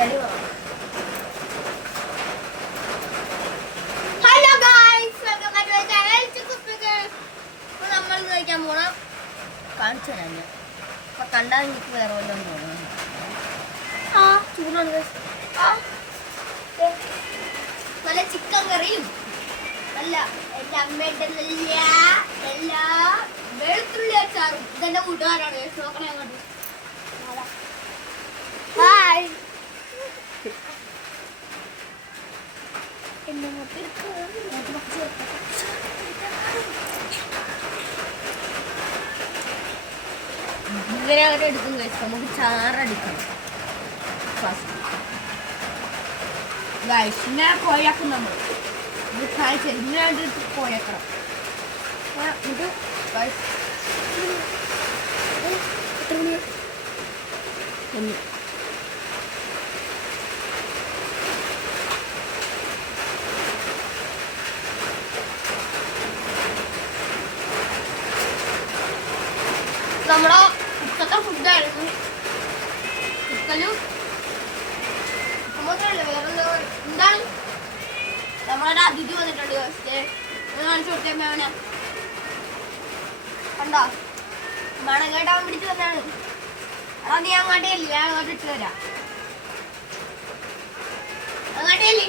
Hello guys, welcome back to my channel ചിക്കുസ്പിക്ക്. ഇപ്പോൾ നമ്മൾ കഴിക്കാൻ പോണ കാണിച്ചു തരാം. അപ്പോൾ കണ്ടാൽ എനിക്ക് വേറെ വല്ലതും തോന്നുന്നു. ചൂടാണ് നല്ല ചിക്കൻ കറിയും നല്ല എൻ്റെ അമ്മയുടെ എല്ലാ വെളുത്തുള്ളി അച്ചാറും ഇതെൻ്റെ കൂട്ടുകാരാണ്. നോക്കണേ അങ്ങോട്ട്. ഹായ്. ഇവരെ അവരെ എടുക്കും കഴിച്ചു. നമുക്ക് ചാറടിക്കണം. ഗൈസിനെ കോയാക്കും നമ്മൾ. ഇത് ചെറിയ കോയക്കണം. ഇത് നമ്മുടെ ഉച്ചത്തെ ഫുഡായിരുന്നു. ചിക്കനും മാത്രമല്ല വേറെ എന്താണ്. നമ്മളൊരു അതിഥി വന്നിട്ടുണ്ട്. കാണിച്ചു കൊടുത്തേ അവനെ. കണ്ടോ, മണം കേട്ടാൻ പിടിച്ചു വന്നാണ്. അതാ നീ അങ്ങോട്ടേ ഇല്ല, ഞാൻ അങ്ങോട്ട് ഇട്ട് തരാം. അങ്ങോട്ടേ ഇല്ലേ